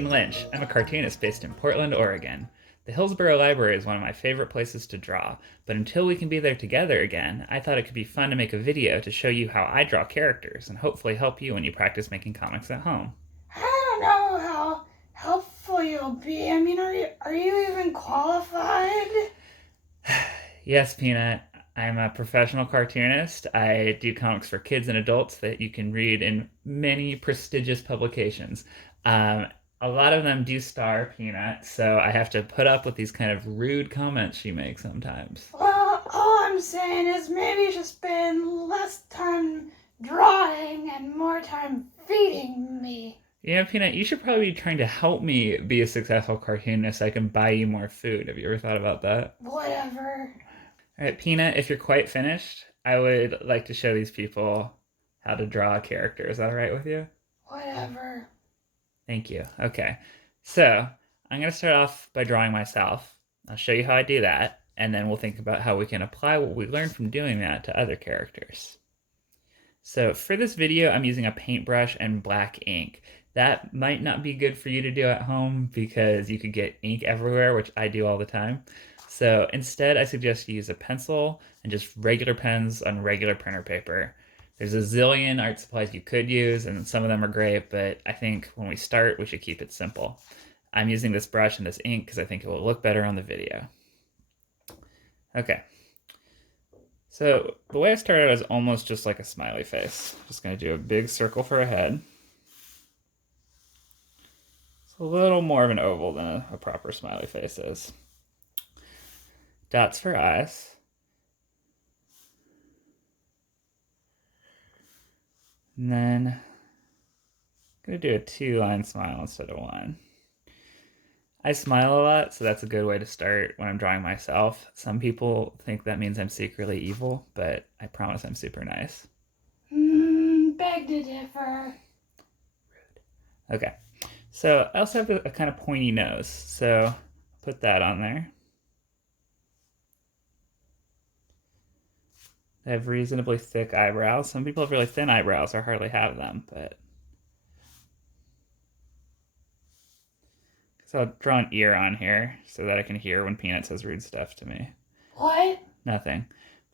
Kane Lynch. I'm a cartoonist based in Portland, Oregon. The Hillsborough Library is one of my favorite places to draw, but until we can be there together again, I thought it could be fun to make a video to show you how I draw characters and hopefully help you when you practice making comics at home. I don't know how helpful you'll be. I mean, are you even qualified? Yes, Peanut, I'm a professional cartoonist. I do comics for kids and adults that you can read in many prestigious publications. Um, a lot of them do star Peanut, so I have to put up with these kind of rude comments she makes sometimes. Well, all I'm saying is maybe you should spend less time drawing and more time feeding me. Yeah, Peanut, you should probably be trying to help me be a successful cartoonist so I can buy you more food. Have you ever thought about that? Whatever. All right, Peanut, if you're quite finished, I would like to show these people how to draw a character. Is that all right with you? Whatever. Thank you. Okay. So I'm going to start off by drawing myself. I'll show you how I do that, and then we'll think about how we can apply what we learned from doing that to other characters. So for this video, I'm using a paintbrush and black ink. That might not be good for you to do at home because you could get ink everywhere, which I do all the time. So instead, I suggest you use a pencil and just regular pens on regular printer paper. There's a zillion art supplies you could use, and some of them are great, but I think when we start, we should keep it simple. I'm using this brush and this ink because I think it will look better on the video. Okay. So the way I started is almost just like a smiley face. Just going to do a big circle for a head. It's a little more of an oval than a proper smiley face is. Dots for eyes. And then I'm going to do a two-line smile instead of one. I smile a lot, so that's a good way to start when I'm drawing myself. Some people think that means I'm secretly evil, but I promise I'm super nice. Beg to differ. Okay, so I also have a kind of pointy nose, so put that on there. I have reasonably thick eyebrows. Some people have really thin eyebrows or hardly have them, but so I'll draw an ear on here so that I can hear when Peanut says rude stuff to me. What? Nothing.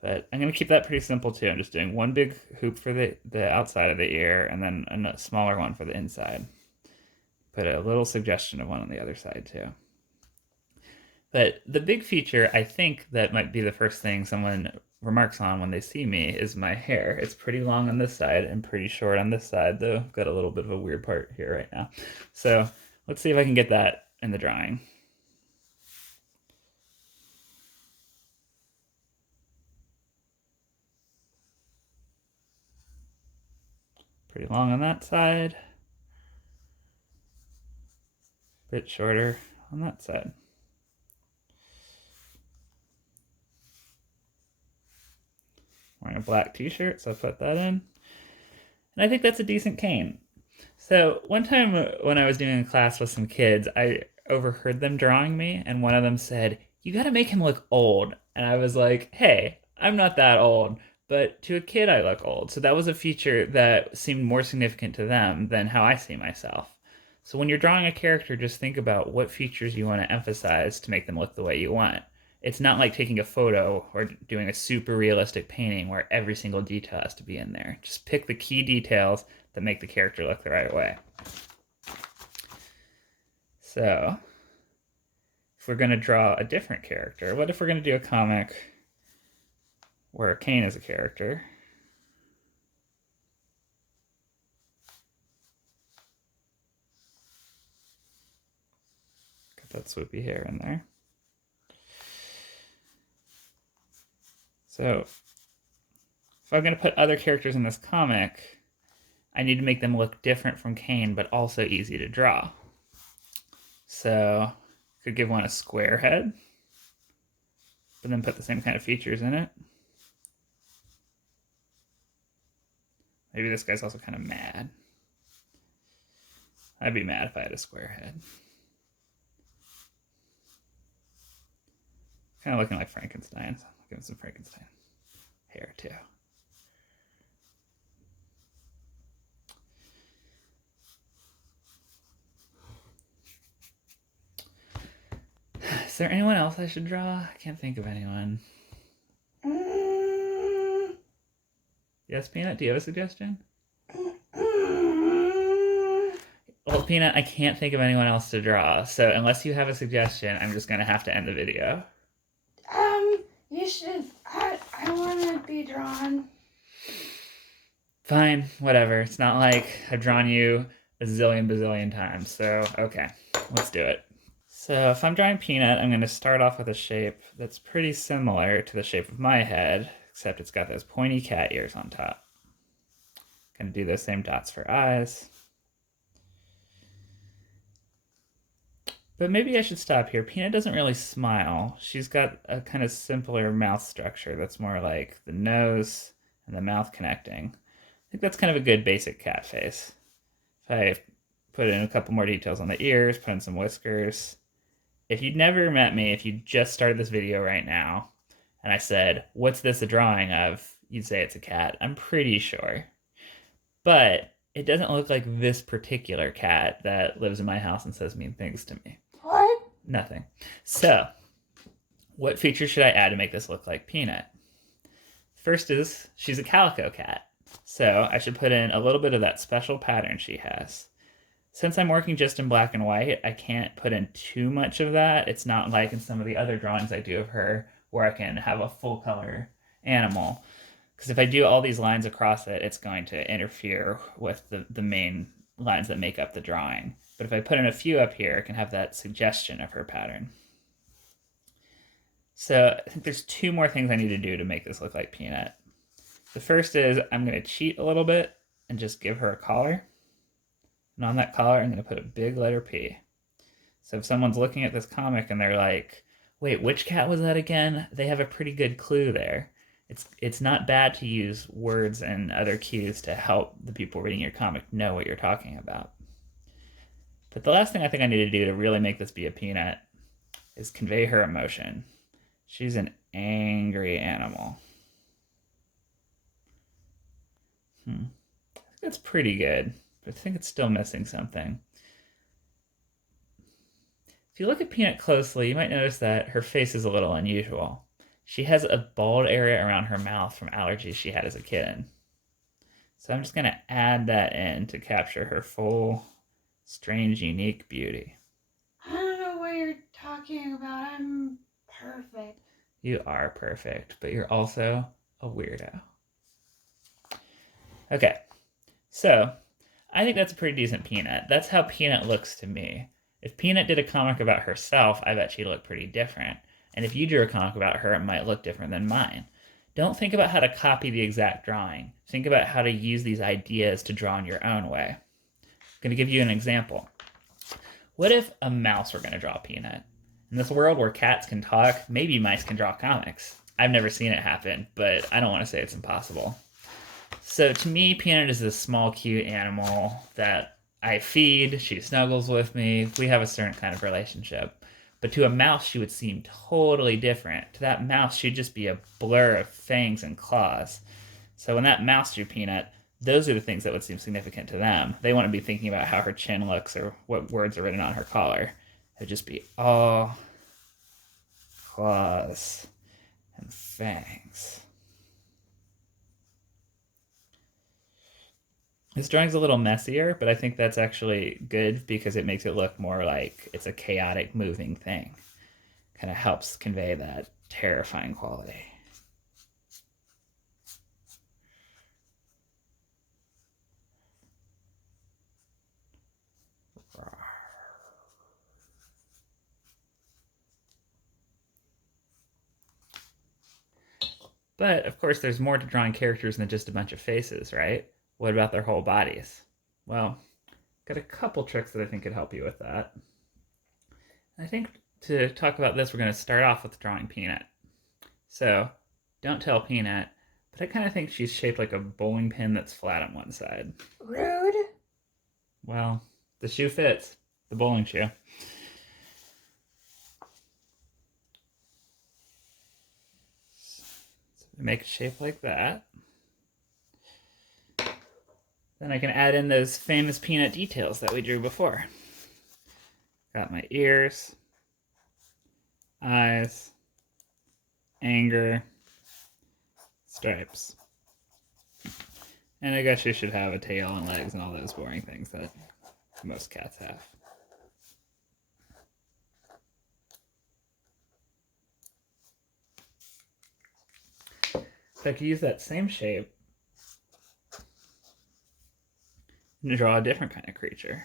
But I'm going to keep that pretty simple too. I'm just doing one big hoop for the outside of the ear and then a smaller one for the inside. Put a little suggestion of one on the other side too. But the big feature, I think, that might be the first thing someone remarks on when they see me is my hair. It's pretty long on this side and pretty short on this side, though I've got a little bit of a weird part here right now. So let's see if I can get that in the drawing. Pretty long on that side. Bit shorter on that side. Wearing a black t-shirt, so I put that in. And I think that's a decent cane. So one time when I was doing a class with some kids, I overheard them drawing me, and one of them said, "You gotta make him look old." And I was like, hey, I'm not that old, but to a kid I look old. So that was a feature that seemed more significant to them than how I see myself. So when you're drawing a character, just think about what features you want to emphasize to make them look the way you want. It's not like taking a photo or doing a super realistic painting where every single detail has to be in there. Just pick the key details that make the character look the right way. So, if we're going to draw a different character, what if we're going to do a comic where Kane is a character? Got that swoopy hair in there. So, if I'm going to put other characters in this comic, I need to make them look different from Kane, but also easy to draw. So, could give one a square head, but then put the same kind of features in it. Maybe this guy's also kind of mad. I'd be mad if I had a square head. Kind of looking like Frankenstein. So I'll give him some Frankenstein hair too. Is there anyone else I should draw? I can't think of anyone. Mm, Yes, Peanut, do you have a suggestion? mm, Well, Peanut, I can't think of anyone else to draw, so unless you have a suggestion, I'm just going to have to end the video. you should. I want to be drawn. Fine, whatever. It's not like I've drawn you a zillion bazillion times, so okay, let's do it. So if I'm drawing Peanut, I'm going to start off with a shape that's pretty similar to the shape of my head, except it's got those pointy cat ears on top. Going to do those same dots for eyes. But maybe I should stop here. Peanut doesn't really smile. She's got a kind of simpler mouth structure that's more like the nose and the mouth connecting. I think that's kind of a good basic cat face. If I put in a couple more details on the ears, put in some whiskers. If you'd never met me, if you just started this video right now, and I said, what's this a drawing of? You'd say it's a cat. I'm pretty sure. But it doesn't look like this particular cat that lives in my house and says mean things to me. What? Nothing. So, what features should I add to make this look like Peanut? First is she's a calico cat. So I should put in a little bit of that special pattern she has. Since I'm working just in black and white, I can't put in too much of that. It's not like in some of the other drawings I do of her where I can have a full color animal. Because if I do all these lines across it, it's going to interfere with the main lines that make up the drawing. But if I put in a few up here, I can have that suggestion of her pattern. So I think there's two more things I need to do to make this look like Peanut. The first is I'm going to cheat a little bit and just give her a collar. And on that collar, I'm going to put a big letter P. So if someone's looking at this comic and they're like, wait, which cat was that again? They have a pretty good clue there. It's not bad to use words and other cues to help the people reading your comic know what you're talking about. But the last thing I think I need to do to really make this be a Peanut is convey her emotion. She's an angry animal. I think that's pretty good, but I think it's still missing something. If you look at Peanut closely, you might notice that her face is a little unusual. She has a bald area around her mouth from allergies she had as a kitten. So I'm just going to add that in to capture her full, strange, unique beauty. I don't know what you're talking about. I'm perfect. You are perfect, but you're also a weirdo. Okay, so I think that's a pretty decent Peanut. That's how Peanut looks to me. If Peanut did a comic about herself, I bet she'd look pretty different. And if you drew a comic about her, it might look different than mine. Don't think about how to copy the exact drawing. Think about how to use these ideas to draw in your own way. I'm going to give you an example. What if a mouse were going to draw Peanut? In this world where cats can talk, maybe mice can draw comics. I've never seen it happen, but I don't want to say it's impossible. So to me, Peanut is this small, cute animal that I feed. She snuggles with me. We have a certain kind of relationship. But to a mouse, she would seem totally different. To that mouse, she'd just be a blur of fangs and claws. So when that mouse drew Peanut, those are the things that would seem significant to them. They wouldn't be thinking about how her chin looks or what words are written on her collar. It would just be all claws and fangs. This drawing's a little messier, but I think that's actually good because it makes it look more like it's a chaotic, moving thing. Kind of helps convey that terrifying quality. But, of course, there's more to drawing characters than just a bunch of faces, right? What about their whole bodies? Well, got a couple tricks that I think could help you with that. I think to talk about this, we're going to start off with drawing Peanut. So, don't tell Peanut, but I kind of think she's shaped like a bowling pin that's flat on one side. Rude. Well, the shoe fits. The bowling shoe. So make a shape like that. Then I can add in those famous Peanut details that we drew before. Got my ears. eyes, anger, stripes. And I guess you should have a tail and legs and all those boring things that most cats have. So I could use that same shape and draw a different kind of creature.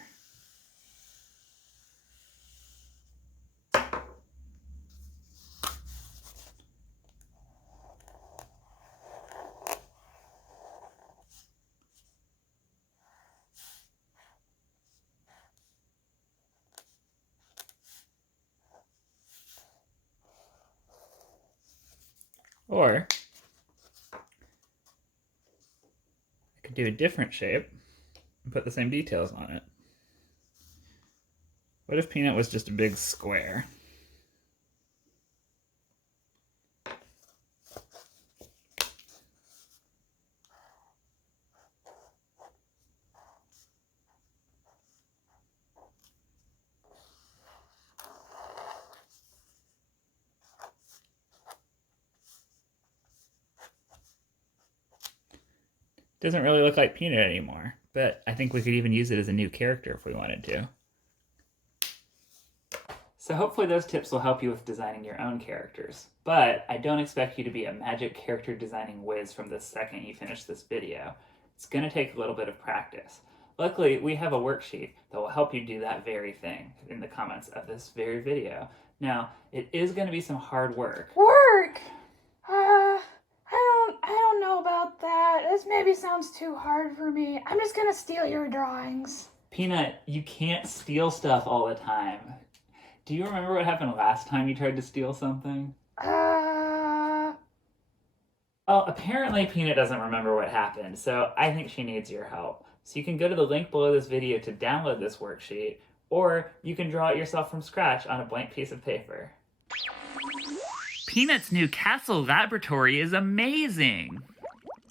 Or I could do a different shape and put the same details on it. What if Peanut was just a big square? Doesn't really look like Peanut anymore, but I think we could even use it as a new character if we wanted to. So hopefully those tips will help you with designing your own characters, but I don't expect you to be a magic character designing whiz from the second you finish this video. It's going to take a little bit of practice. Luckily, we have a worksheet that will help you do that very thing in the comments of this very video. Now, it is going to be some hard work. Work? I don't know about that. This maybe sounds too hard for me. I'm just gonna steal your drawings. Peanut, you can't steal stuff all the time. Do you remember what happened last time you tried to steal something? Oh, apparently Peanut doesn't remember what happened, so I think she needs your help. So you can go to the link below this video to download this worksheet, or you can draw it yourself from scratch on a blank piece of paper. Peanut's new castle laboratory is amazing!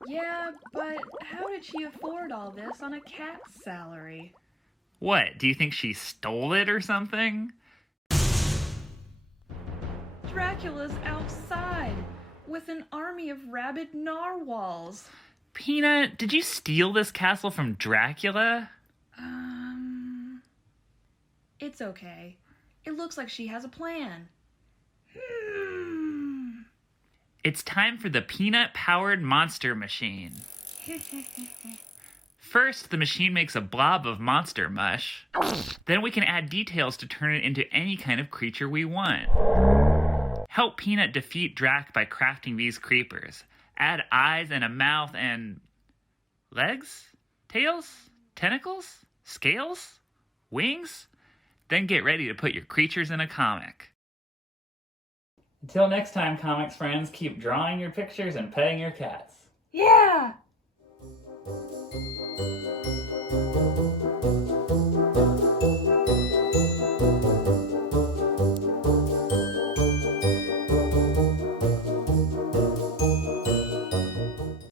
Yeah, but how did she afford all this on a cat's salary? What, do you think she stole it or something? Dracula's outside with an army of rabid narwhals. Peanut, did you steal this castle from Dracula? It's okay. It looks like she has a plan. It's time for the peanut-powered monster machine. First, the machine makes a blob of monster mush. Then we can add details to turn it into any kind of creature we want. Help Peanut defeat Drac by crafting these creepers. Add eyes and a mouth and... legs? Tails? Tentacles? Scales? Wings? Then get ready to put your creatures in a comic. Until next time, comics friends, keep drawing your pictures and petting your cats. Yeah!